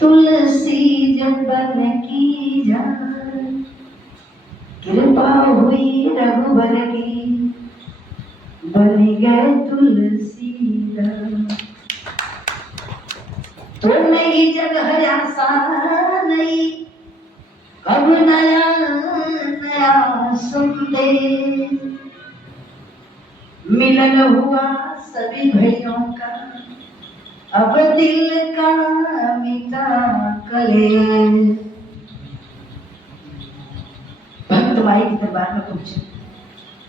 तुलसी जब बन की जान, कृपा हुई रघुबर की, बन गए तुलसीदास। तो नई जगह आसान नहीं, अब नया नया संदेश मिलन हुआ सभी भाइयों का, अब दिल का मिटा कलेश। भक्त माई के दरबार में पहुंचे,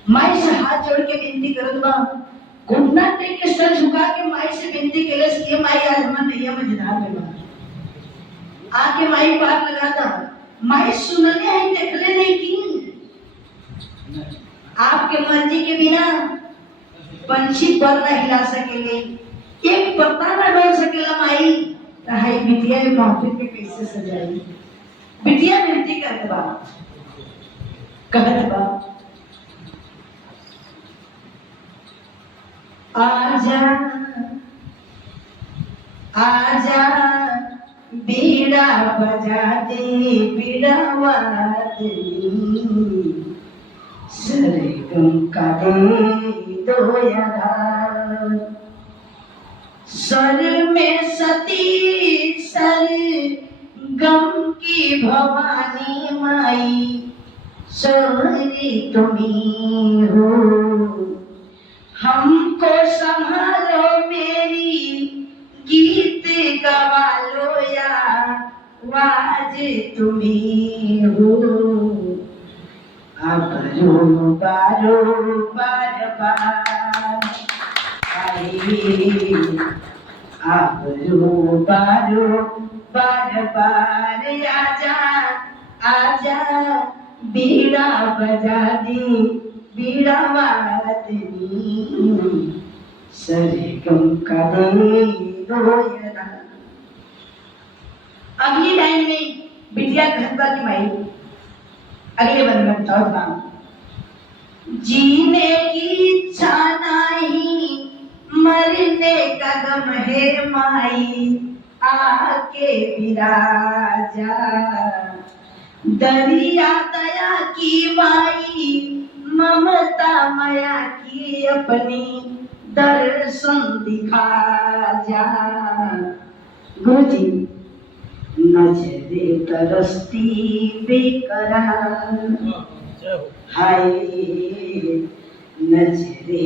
माई से हाथ जोड़ के विनती करत बा, घुटना टेक के सर झुका के माई से विनती केले कि माई आज हमर नैया में जधार में बा, आके माई पार लगा दा। माई सुनले है देखले नहीं की, आपके मर्जी के बिना पंछी पर न हिला सकेले, एक पत्ता न डोल सकेला माई। हाय बिटिया भी महफिल के कैसे सजाई। बिटिया विनती करत बा, कहत बा, आजा आजा बीड़ा बजा दे बीड़ा वादनी, सरगम का दे दो यार, सर में सती सर गम की भवानी माई, सोरी तुम्ही हो, हमको संभालो मेरी गीत गवा लो या वाज तुम्ही हो, आबरू बारो बार बार आए, आबरू बारो बार बार आजा आजा बीड़ा बजा दे बीड़ा वादनी, सरगम का दे दो यारा। अगली लाइन में बिटिया घरबा की माई अगले बंद में बताओ काम, जीने की इच्छा नहीं मरने का गम है माई, आके विराजा दरिया दया की माई, ममता माया की अपनी दर्शन दिखा जा। गुरुजी नजरे तरसती बेकरार, हाय नजरे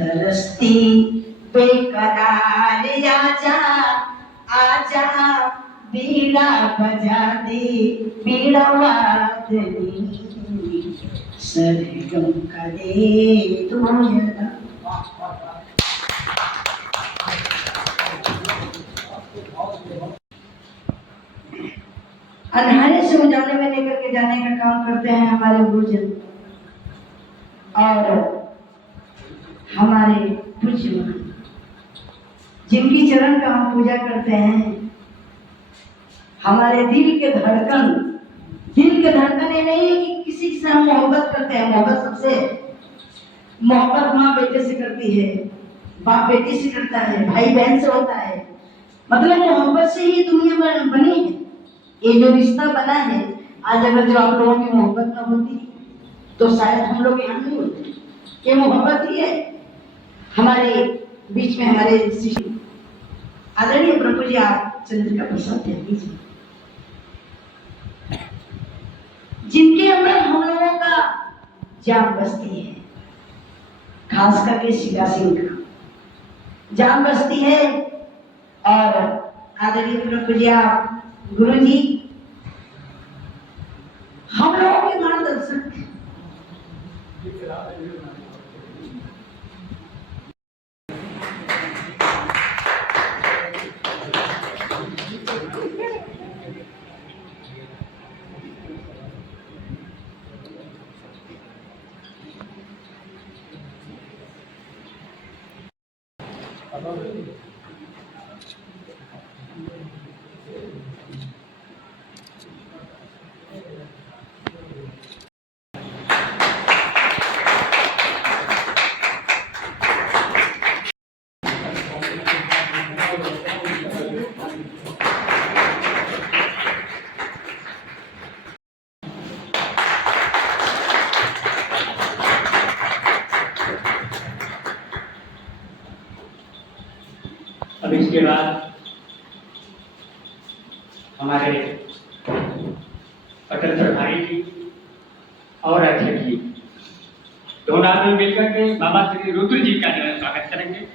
तरसती बेकरार, आजा आजा बीड़ा बजा दे बीड़ा वादनी, सरगम का दे दो यारा। अंधारे से उजाले में लेकर के जाने का काम करते हैं हमारे गुरुजन और हमारे पूज्य, जिनकी चरण का हम पूजा करते हैं। हमारे दिल के धड़कन ये नहीं है कि किसी से हम मोहब्बत करते हैं, मोहब्बत सबसे, मोहब्बत माँ बेटे से करती है, बाप बेटी से करता है, भाई बहन से होता है, मतलब मोहब्बत से ही दुनिया बनी है। ये जो रिश्ता बना है, आज अगर जो आप लोगों की मोहब्बत ना होती तो शायद हम लोग यहाँ नहीं होते। ये मोहब्बत ही है। हमारे बीच में हमारे शिष्य आदरणीय प्रभु जी आप चंद्रिका प्रसाद त्यागी जी, जिनके अंदर हम लोगों का जान बसती है, खास करके शीला सिंह का जान बसती है। और आदरणीय प्रभु जी आप गुरु जी हम लोगों के मार्गदर्शक थे। अब इसके बाद हमारे अटल प्रभारी जी और अध्यक्ष जी दोनों आदमी मिलकर के बाबा श्री रुद्र जी का स्वागत करेंगे।